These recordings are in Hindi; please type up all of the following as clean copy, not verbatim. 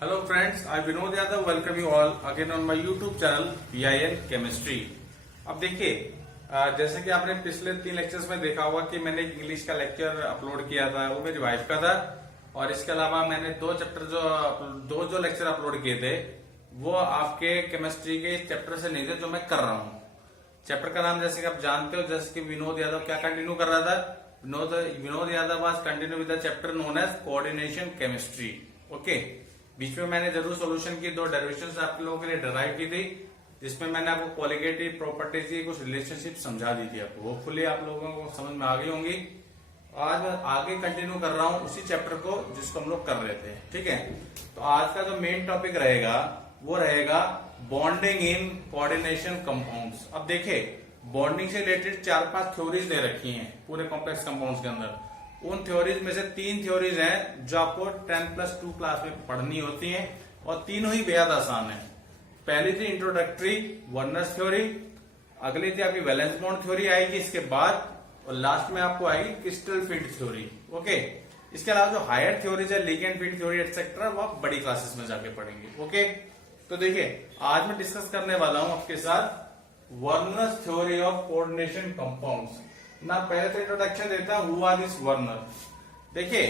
Hello friends, I Vinod Yadav welcome you all again on my YouTube channel VIN Chemistry। अब देखिए जैसे कि आपने पिछले 3 लेक्चर्स में देखा होगा कि मैंने एक इंग्लिश का लेक्चर अपलोड किया था, वो मेरी वाइफ का था। और इसके अलावा मैंने दो जो लेक्चर अपलोड किए थे वो आपके केमिस्ट्री के चैप्टर से नहीं थे जो मैं कर रहा हूँ। चैप्टर का नाम जैसे कि आप जानते हो, जैसे कि विनोद यादव क्या कंटिन्यू कर रहा था, Vinod Yadav was continue with the chapter known as coordination chemistry. Okay, बीच में मैंने जरूर सॉल्यूशन की 2 डेरिवेशंस आप लोगों के लिए डराइव की थी, जिसमें मैंने आपको क्वालिटेटिव प्रॉपर्टीज की कुछ रिलेशनशिप समझा दी थी। आपको होपफुली आप लोगों को समझ में आ गई होंगी। आज मैं आगे कंटिन्यू कर रहा हूं उसी चैप्टर को जिसको हम लोग कर रहे थे। ठीक है, तो आज का जो मेन टॉपिक रहेगा वो रहेगा बॉन्डिंग इन कोऑर्डिनेशन कंपाउंड्स। अब देखिए, बॉन्डिंग से रिलेटेड 4-5 थ्योरीज दे रखी हैं पूरे कॉम्प्लेक्स कंपाउंड्स के अंदर। उन थ्योरीज में से 3 थ्योरीज हैं जो आपको 10+2 क्लास में पढ़नी होती हैं, और तीनों ही बेहद आसान है। पहली थी इंट्रोडक्टरी वर्नर्स थ्योरी, अगली थी आपकी वैलेंस बॉन्ड थ्योरी आएगी इसके बाद, और लास्ट में आपको आएगी क्रिस्टल फील्ड थ्योरी। ओके, इसके अलावा जो हायर थ्योरीज है लिगेंड फील्ड थ्योरी एटसेट्रा वो आप बड़ी क्लासेस में जाके पढ़ेंगे। ओके, तो देखिए आज मैं डिस्कस करने वाला हूं आपके साथ Werner's theory of coordination compounds. ना पहले तो इंट्रोडक्शन देता हूं, हु आर दिस वर्नर। देखिए,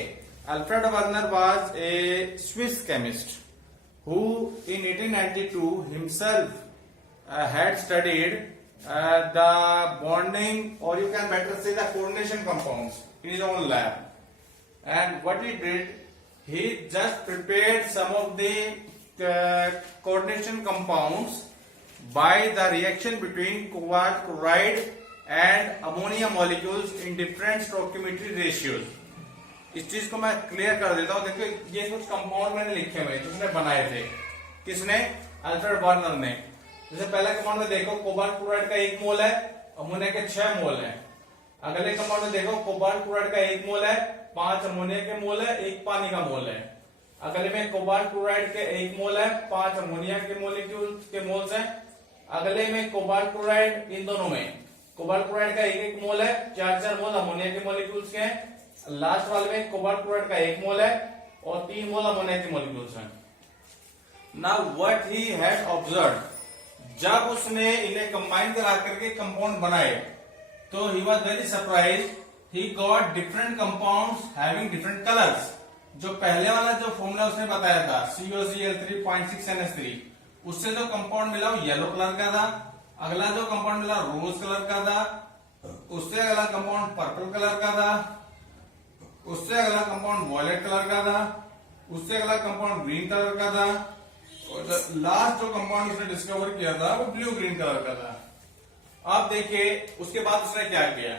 Alfred Werner was a Swiss chemist who in 1892 himself had studied the bonding, or you can better say the coordination compounds in his own lab. And what he did, he just prepared some of the coordination compounds by the reaction between cobalt chloride and ammonia molecules in different stoichiometry ratios. इस चीज को मैं क्लियर कर देता हूं। देखो, ये कुछ कंपाउंड मैंने लिखे हुए जिसने बनाए थे, किसने? अल्फ्रेड वर्नर ने। जैसे पहला कंपाउंड में देखो कोबाल्ट क्लोराइड का 1 मोल है, अमोनिया के 6 मोल है। अगले कंपाउंड में देखो कोबाल्ट क्लोराइड का 1 मोल है, 5 अमोनिया के मोल है, 1 पानी का मोल है। अगले में कोबाल्ट क्लोराइड के 1 मोल है, 5 अमोनिया के मोलिक्यूल के मोल्स है। अगले में कोबाल्ट क्लोराइड, इन दोनों में कोबाल्ट क्लोराइड का 1 मोल है, 4 मोल अमोनिया के मोलिक्यूल्स के हैं। लास्ट वाले में कोबाल्ट क्लोराइड का 1 मोल है और 3 मोल अमोनिया के मॉलिक्यूल्स हैं। Now what he had observed, जब उसने इन्हें कंबाइन करा करके कंपाउंड बनाए तो he was very surprised, he got different compounds having different colours. जो पहले वाला जो फॉर्मूला उसने बताया था COCl3.6NH3, उससे जो कंपाउंड मिला वो येलो कलर का था। अगला जो कंपाउंड मिला रोज कलर का था, उससे अगला कंपाउंड पर्पल कलर का था, उससे अगला कंपाउंड वॉयलेट कलर का था, उससे अगला कंपाउंड ग्रीन कलर का था, और लास्ट जो कंपाउंड उसने डिस्कवर किया था वो ब्लू ग्रीन कलर का था। अब देखिए उसके बाद उसने क्या किया,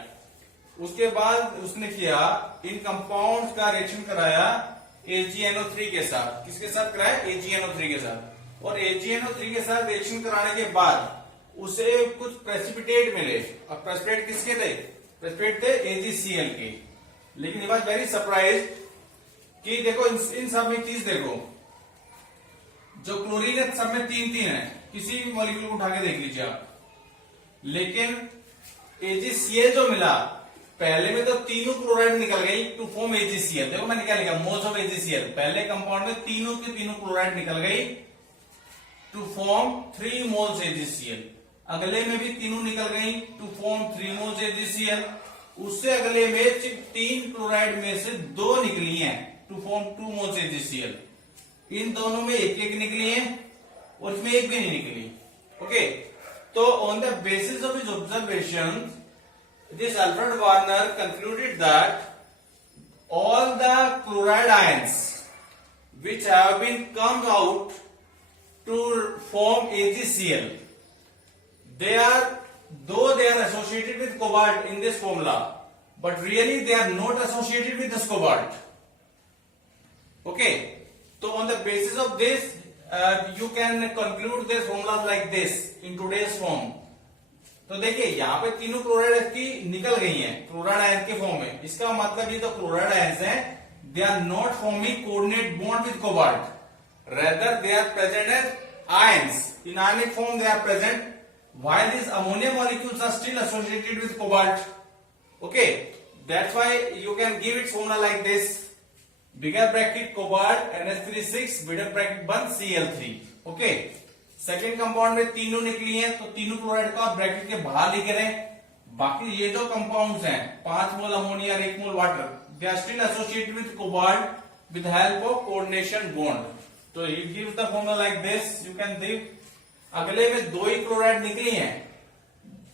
उसके बाद उसने किया इन कंपाउंड्स का रिएक्शन कराया AgNO3 के साथ। किसके साथ कराया? AgNO3 के साथ। और AgNO3 के साथ रिएक्शन कराने के बाद उसे कुछ प्रेसिपिटेट मिले। और प्रेसिपिटेट किसके थे? प्रेसिपिटेट थे AgCl के। लेकिन ये बात वेरी सरप्राइज कि देखो इन सब में चीज देखो, जो क्लोरीन है सब में 3-3 है, किसी भी मॉलिक्यूल को उठा के देख लीजिए आप। लेकिन AgCl जो मिला, पहले में तो तीनों क्लोराइड निकल गई टू फॉर्म AgCl। देखो मैंने क्या लिखा, मोल्स ऑफ AgCl। पहले कंपाउंड में तीनों के तीनों क्लोराइड निकल गई टू फॉर्म 3 मोल्स AgCl। अगले में भी तीनों निकल गई टू फॉर्म 3 मोल्स AgCl। उससे अगले में सिर्फ 3 क्लोराइड में से 2 निकली हैं टू फॉर्म 2 मोल्स AgCl। इन दोनों में एक निकली है और इसमें एक भी नहीं निकली। ओके, तो on the basis of his observation this Alfred Warner concluded that all the chloride ions which have been come out to form AgCl, though they are associated with cobalt in this formula, but really they are not associated with this cobalt. Okay, so on the basis of this you can conclude this formulas like this in today's form. तो देखिए यहाँ पे तीनों क्लोराइड की निकल गई हैं क्लोराइड आयन के फॉर्म में। इसका मतलब ये तो क्लोराइड आयंस हैं, they are not forming coordinate bond with cobalt, rather they are present as ions in ionic form. They are present, while these ammonia molecules are still associated with cobalt. Okay, that's why you can give its formula like this. Bigger bracket cobalt NH3 middle bracket बंद Cl3। ओके, सेकेंड कंपाउंड में तीनों निकली हैं, तो तीनों क्लोराइड को आप ब्रैकेट के बाहर लिख रहे हैं। बाकी ये जो कंपाउंड्स हैं 5 मोल अमोनिया और 1 mole water, they are still associated with cobalt with help of coordination bond. तो it gives the formula like this, you can give. अगले में 2 ही क्लोराइड निकली हैं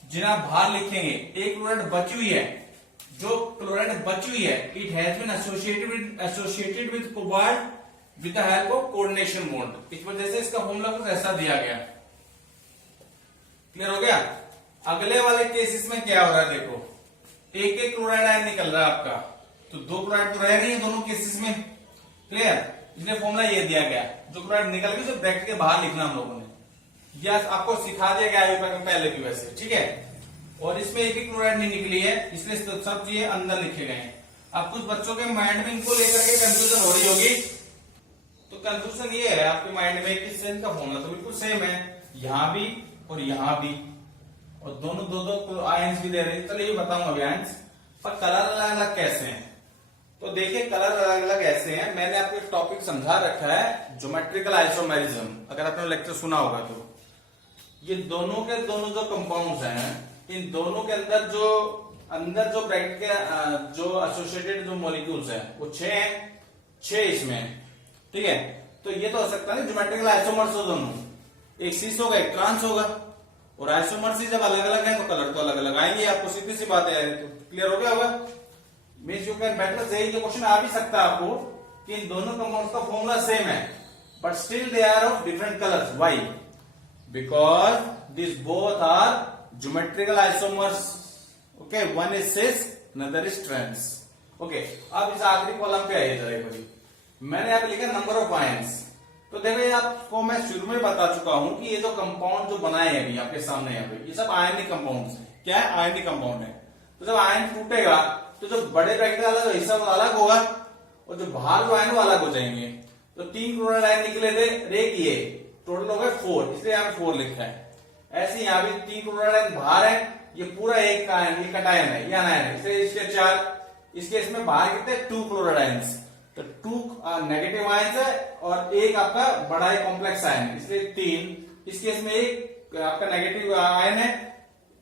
जिन्हें आप बाहर लिखेंगे, एक क्लोराइड बची हुई है। जो क्लोराइड बची हुई है it has been associated with cobalt with the help of coordination bond. इस वजह से इसका फॉर्मूला कुछ ऐसा दिया गया। क्लियर हो गया? अगले वाले केसेस में क्या हो रहा है, देखो एक एक क्लोराइड आयन निकल रहा है आपका, तो 2 क्लोराइड तो रह रही है दोनों केसेस में। क्लियर? इसलिए फॉर्मूला ये दिया गया, जो क्लोराइड निकल गई तो ब्रैकेट के बाहर लिखना हम लोगों ने, यह आपको सिखा दिया गया पहले की वैसे। ठीक है, और इसमें एक एक क्लोराइड नहीं निकली है, इसलिए सब चीजें अंदर लिखे गए हैं। अब कुछ बच्चों के माइंड में इनको लेकर के कंफ्यूजन हो रही होगी, तो कंफ्यूजन ये है आपके माइंड में कि सेम का फॉर्मूला तो बिल्कुल सेम है, यहां भी और यहां भी, और दोनों दो आयंस भी दे रहे हैं। चलो ये बताऊंगा अभी आयंस, पर कलर अलग अलग कैसे हैं। तो देखिए कलर अलग अलग ऐसे हैं। मैंने आपको एक टॉपिक समझा रखा है, ज्योमेट्रिकल आइसोमेरिज्म, अगर आपने लेक्चर सुना होगा तो। ये दोनों के दोनों जो कंपाउंड्स हैं, इन दोनों के अंदर जो ब्रैकेट के जो एसोसिएटेड जो मॉलिक्यूल्स हैं वो 6 हैं, 6 इसमें। ठीक है, तो ये तो हो सकता है ज्योमेट्रिकल आइसोमर्स हो दोनों, एक सिस होगा एक ट्रांस होगा, और आइसोमर्स ही जब अलग अलग है तो कलर तो अलग अलग आएंगे, आपको सीधी सी बात है। तो क्लियर हो गया होगा? मीन्स यू कैन बेटर से ये क्वेश्चन आ भी सकता है आपको कि इन दोनों कंपाउंड्स का फॉर्मूला सेम है but still they are of different colours. Why? Because this both are geometrical isomers. Okay, one is cis another is trans. Okay, अब इस आखिरी कॉलम पे आइए जरा एक बार। मैंने यहाँ पे लिखा नंबर ऑफ आयंस। तो देखो ये आपको मैं शुरू में बता चुका हूं कि ये जो कंपाउंड जो बनाए हैं अभी आपके सामने यहाँ पे, ये सब आयनिक कंपाउंड्स हैं। क्या है? आयनिक कंपाउंड है। तो जब आयन टूटेगा तो जो बड़े ब्रैकेट वाला जो हिस्सा वो अलग होगा और जो बाहर जो आयन वो अलग हो जाएंगे। तो 3 क्लोराइड आयन निकले थे, रेक ये टोटल हो गए 4, इसलिए यहाँ पे 4 लिखा है। ऐसे यहाँ पे 3 क्लोराइड आयन बाहर है, ये पूरा एक आयन, ये कटायन है, ये अनायन है, इसलिए इसके 4। इसके इसमें बाहर कितने 2 क्लोराइड आयन्स, तो 2 नेगेटिव आयन्स है और एक आपका बड़ा है कॉम्प्लेक्स आयन है, इसलिए 3। इस केस में एक आपका नेगेटिव आयन है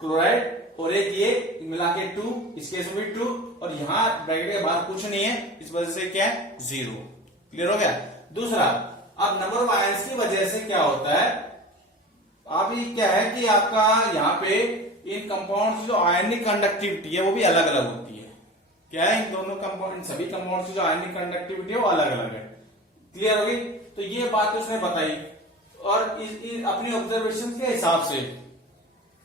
क्लोराइड और एक ये मिला के 2, इस केस में भी 2, और यहां ब्रैकेट के बाहर कुछ नहीं है, इस वजह से क्या है 0। क्लियर हो गया? दूसरा, अब नंबर ऑफ आयन्स की वजह से क्या होता है, अब ये क्या है कि आपका यहाँ पे इन कंपाउंड्स जो आयनिक कंडक्टिविटी है वो भी अलग अलग होती है। क्या है? इन दोनों कंपाउंड, सभी कंपाउंड्स की जो आयनिक कंडक्टिविटी है वो अलग अलग है। क्लियर हो गई? तो ये बात उसने बताई, और अपनी ऑब्जर्वेशन के हिसाब से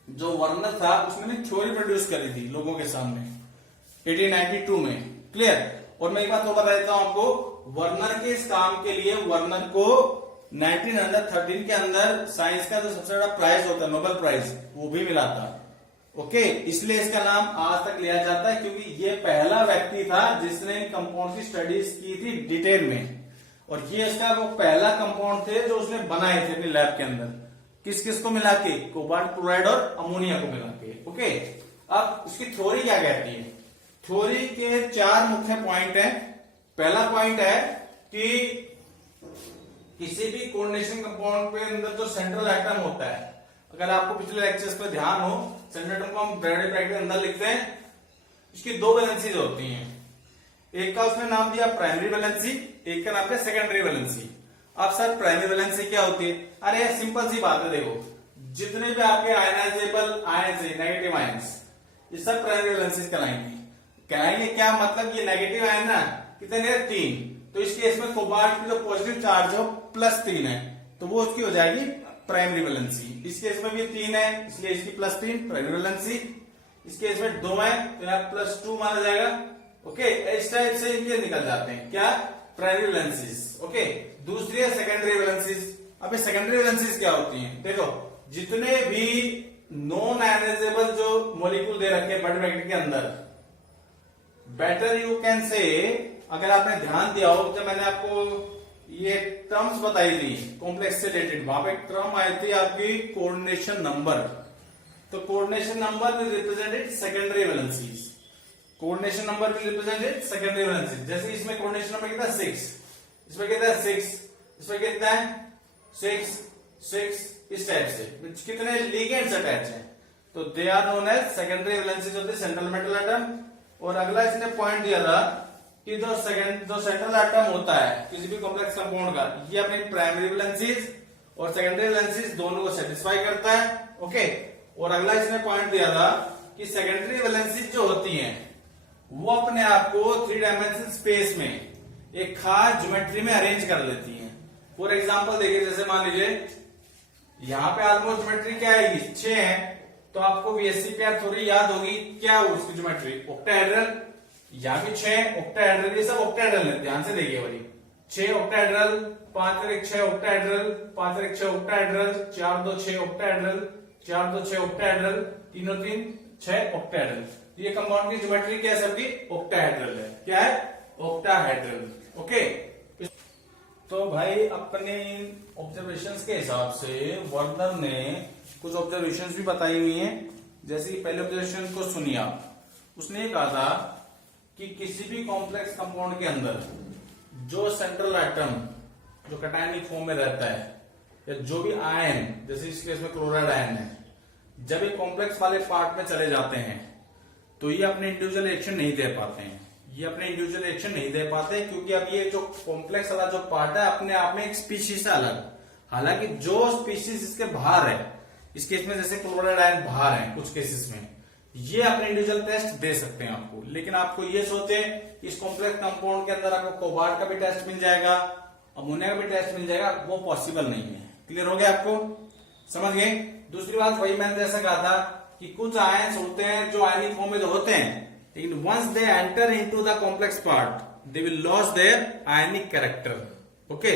जो वर्नर था उसने थ्योरी प्रोड्यूस करी थी लोगों के सामने 1892 में। क्लियर? और मैं एक बात तो बता देता हूं आपको, वर्नर के इस काम के लिए वर्नर को 1913 के अंदर साइंस का जो सबसे बड़ा प्राइज होता है, नोबेल प्राइज, वो भी मिला था। ओके, इसलिए इसका नाम आज तक लिया जाता है क्योंकि ये पहला व्यक्ति था जिसने कंपाउंड की स्टडीज की थी डिटेल में, और ये इसका वो पहला कंपाउंड थे जो उसने बनाए थे अपने लैब के अंदर। किस किस को मिला के? कोबाल्ट क्लोराइड और अमोनिया को मिला के। ओके, अब इसकी थ्योरी क्या कहती है? थ्योरी के 4 मुख्य पॉइंट हैं। पहला पॉइंट है कि किसी भी कोऑर्डिनेशन कंपाउंड पे अंदर जो सेंट्रल एटम होता है, अगर आपको पिछले लेक्चर्स पे ध्यान हो, सेंट्रल एटम को हम ब्रैकेट के अंदर लिखते हैं, इसकी 2 वैलेंसीज होती हैं। एक का उसने नाम दिया प्राइमरी वैलेंसी, एक का नाम दिया सेकेंडरी वैलेंसी। अब सर प्राइमरी वैलेंसी क्या होती है? अरे सिंपल सी बात है, देखो जितने भी आपके आयनाइजेबल आयंस है, नेगेटिव आयंस, ये सब प्राइमरी वैलेंसीज कहलाएंगे। कहेंगे क्या मतलब? ये नेगेटिव आयन ना कितने हैं? 3। तो इस केस में कोबाल्ट की जो पॉजिटिव चार्ज है +3 है, तो वो उसकी हो जाएगी प्राइमरी वैलेंसी। इस केस में भी 3 है, इसलिए इसकी +3 प्राइमरी वैलेंसी। इस केस में 2 है तो यहाँ +2 माना जाएगा। ओके, इस टाइप से इनके निकल जाते हैं क्या? Primary valencies. ओके, दूसरी है सेकेंडरी वैलेंसीज। अब ये सेकेंडरी वैलेंसीज क्या होती हैं? देखो जितने भी नॉन आयनाइजेबल जो मॉलिक्यूल दे रखे हैं बड़े ब्रैकेट के अंदर, बेटर यू कैन से, अगर आपने ध्यान दिया हो जब मैंने आपको ये टर्म्स बताई थी कॉम्प्लेक्स से रिलेटेड, वहां पे एक टर्म आई थी आपकी कोऑर्डिनेशन नंबर। तो coordination number represented secondary valencies. Coordination number will represent secondary valency. जैसे इसमें कोऑर्डिनेशन नंबर कितना है 6, इसमें कितना है 6, इसमें कितना है 6 6, इस टाइप से कितने लिगेंड्स अटैच हैं, तो they are known as secondary valencies of the central metal atom. और अगला इसने पॉइंट दिया था कि जो सेंट्रल एटम होता है किसी भी कॉम्प्लेक्स कंपाउंड का, ये अपनी प्राइमरी वैलेंसीज और सेकेंडरी वैलेंसीज दोनों को सेटिस्फाई करता है। ओके, और अगला इसने पॉइंट दिया था कि सेकेंडरी वैलेंसीज जो होती हैं वो अपने आप को 3 डायमेंशनल स्पेस में एक खास ज्योमेट्री में अरेंज कर लेती हैं। फॉर एग्जांपल देखिए, जैसे मान लीजिए यहां पे ऑलमोस्ट ज्योमेट्री क्या आएगी 6 है, तो आपको बीएससी पे थोड़ी याद होगी क्या हो उसकी ज्योमेट्री, ऑक्टाहेड्रल। यहां भी 6 ऑक्टाहेड्रल, ये सब ऑक्टाहेड्रल है, ध्यान से देखिए भाई 6 ऑक्टाहेड्रल, 5 और 1 6 ऑक्टाहेड्रल, 5 और 1 6 ऑक्टाहेड्रल, 4 2 6 ऑक्टाहेड्रल, 4 2 6 ऑक्टाहेड्रल, 3 और 3 6 ऑक्टाहेड्रल। ये कंपाउंड की ज्योमेट्री क्या है, सबकी ऑक्टाहेड्रल है। क्या है, ऑक्टाहेड्रल। ओके, तो भाई अपने ऑब्जर्वेशंस के हिसाब से वर्नर ने कुछ ऑब्जर्वेशंस भी बताई हुई हैं। जैसे कि पहले ऑब्जर्वेशन को सुनिए आप, उसने ये कहा था कि किसी भी कॉम्प्लेक्स कंपाउंड के अंदर जो सेंट्रल एटम जो कैटायनिक फॉर्म में रहता है, या जो भी आयन, जैसे इस केस में क्लोराइड आयन है, जब ये कॉम्प्लेक्स वाले पार्ट में चले जाते हैं तो ये अपने इंडिविजुअल रिएक्शन नहीं दे पाते हैं। ये अपने इंडिविजुअल रिएक्शन नहीं दे पाते क्योंकि अब ये जो कॉम्प्लेक्स वाला जो पार्ट है अपने आप में एक स्पीशीज से अलग, हालांकि जो स्पीशीज इसके बाहर है, इस केस में जैसे क्लोराइड आयन बाहर है कुछ केसेस में, ये अपने इंडिविजुअल टेस्ट दे सकते हैं आपको। लेकिन आपको ये सोचे इस कॉम्प्लेक्स कंपाउंड के अंदर आपको कोबाल्ट का भी टेस्ट मिल जाएगा, अमोनिया का भी टेस्ट मिल जाएगा, वो पॉसिबल नहीं है। क्लियर हो गया आपको, समझ गए। दूसरी बात वही मैंने जैसा कहा था कि कुछ आयन्स होते हैं जो आयनिक फॉर्म में जो होते हैं, लेकिन once they enter into the complex part they will loss their ionic character. Okay,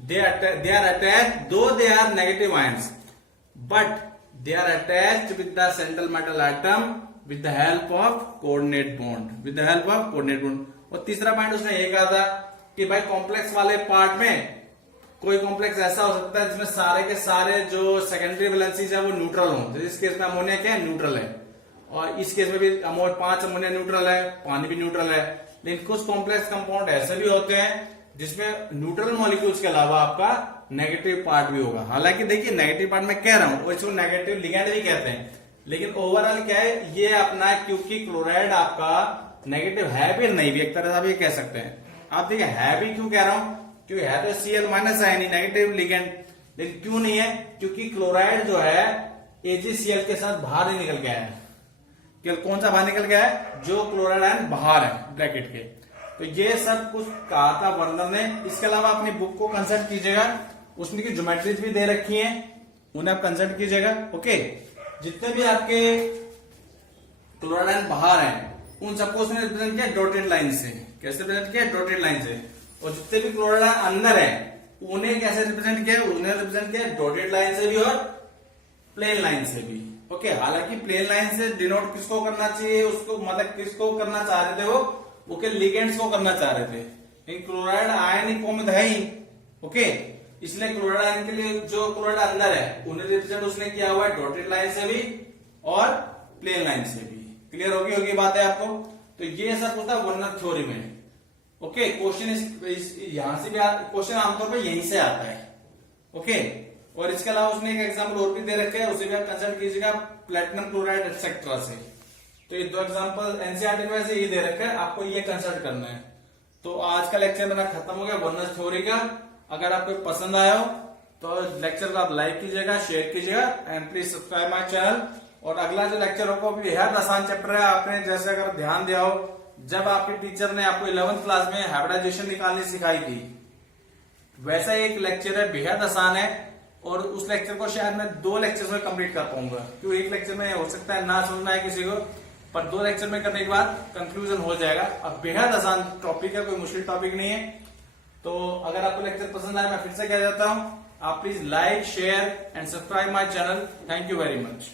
they are attached, though they are negative ions, but they are attached with the central metal atom with the help of coordinate bond, with the help of coordinate bond। और तीसरा पॉइंट उसने ये कहा था कि भाई कॉम्प्लेक्स वाले पार्ट में कोई कॉम्प्लेक्स ऐसा हो सकता है जिसमें सारे के सारे जो सेकेंडरी वैलेंसीज है वो न्यूट्रल हो। जैसे इस केस में अमोनिया क्या है, न्यूट्रल है, और इस केस में भी 5 अमोनिया न्यूट्रल है, पानी भी न्यूट्रल है। लेकिन कुछ कॉम्प्लेक्स कंपाउंड ऐसे भी होते हैं जिसमें न्यूट्रल मॉलिक्यूल्स के अलावा आपका नेगेटिव पार्ट भी होगा। हालांकि देखिए नेगेटिव पार्ट में कह रहा हूं, और इसको नेगेटिव लिगेंड भी कहते हैं, लेकिन ओवरऑल क्या है ये अपना, क्योंकि क्लोराइड आपका नेगेटिव है भी नहीं भी, एक तरह से आप ये कह सकते हैं। आप देखिए है भी क्यों कह रहा हूं, क्योंकि है तो Cl माइनस है नहीं नेगेटिव लिगेंड, लेकिन क्यों नहीं है, क्योंकि क्लोराइड जो है AgCl के साथ बाहर ही निकल गया है। कौन सा बाहर निकल गया है, जो क्लोराइड आयन बाहर है ब्रैकेट के। तो ये सब कुछ कहा था वर्नर ने। इसके अलावा अपनी बुक को कंसल्ट कीजिएगा, उसमें की ज्योमेट्रीज भी दे रखी हैं, उन्हें आप कंसल्ट कीजिएगा। ओके, जितने भी आपके क्लोराइड आयन बाहर हैं उन सबको उसने रिप्रेजेंट किया डॉटेड लाइन से। कैसे रिप्रेजेंट किया, डॉटेड लाइन से। और जितने भी क्लोराइड आयन अंदर है उन्हें कैसे रिप्रेजेंट किया, उन्हें रिप्रेजेंट किया डॉटेड लाइन से भी और प्लेन लाइन से भी। ओके, हालांकि प्लेन लाइन से डिनोट किसको करना चाहिए, उसको मतलब किसको करना चाह रहे थे वो के लिगेंड्स को करना चाह रहे थे, लेकिन क्लोराइड आयनिक फॉर्म में है ही। ओके, इसलिए क्लोराइड आयन के लिए जो क्लोराइड अंदर है उन्हें रिप्रेजेंट उसने किया हुआ है डॉटेड लाइन से भी और प्लेन लाइन से भी। क्लियर होगी बात है आपको। तो ये सब होता है वर्नर थ्योरी में। ओके, क्वेश्चन यहां से भी क्वेश्चन आमतौर पर यहीं से आता है। ओके, और इसके अलावा उसने एक एग्जाम्पल और भी दे रखे हैं, उसे भी आप कंसल्ट कीजिएगा, प्लेटिनम क्लोराइड एक्सेट्रा से। तो ये 2 एग्जाम्पल एनसीईआरटी में से ये दे रखा है, आपको ये कंसल्ट करना है। तो आज का लेक्चर मेरा खत्म हो गया वर्नर थ्योरी का। अगर आपको पसंद आया हो तो लेक्चर को आप लाइक कीजिएगा, शेयर कीजिएगा, and please subscribe my channel. और अगला जो लेक्चर होगा बेहद आसान चैप्टर है। आपने जैसे अगर ध्यान दिया हो, जब आपके टीचर ने आपको 11th क्लास में हाइब्रिडाइजेशन निकालनी सिखाई थी, वैसा एक लेक्चर है, बेहद आसान है। और उस लेक्चर को शायद मैं 2 लेक्चर में कंप्लीट कर पाऊंगा, क्योंकि एक लेक्चर में हो सकता है ना समझना है किसी को, पर 2 लेक्चर में करने के बाद कंक्लूजन हो जाएगा। अब बेहद आसान टॉपिक है, कोई मुश्किल टॉपिक नहीं है। तो अगर आपको लेक्चर पसंद आए, मैं फिर से कह देता हूं, आप please like, share and subscribe my channel. Thank you very much.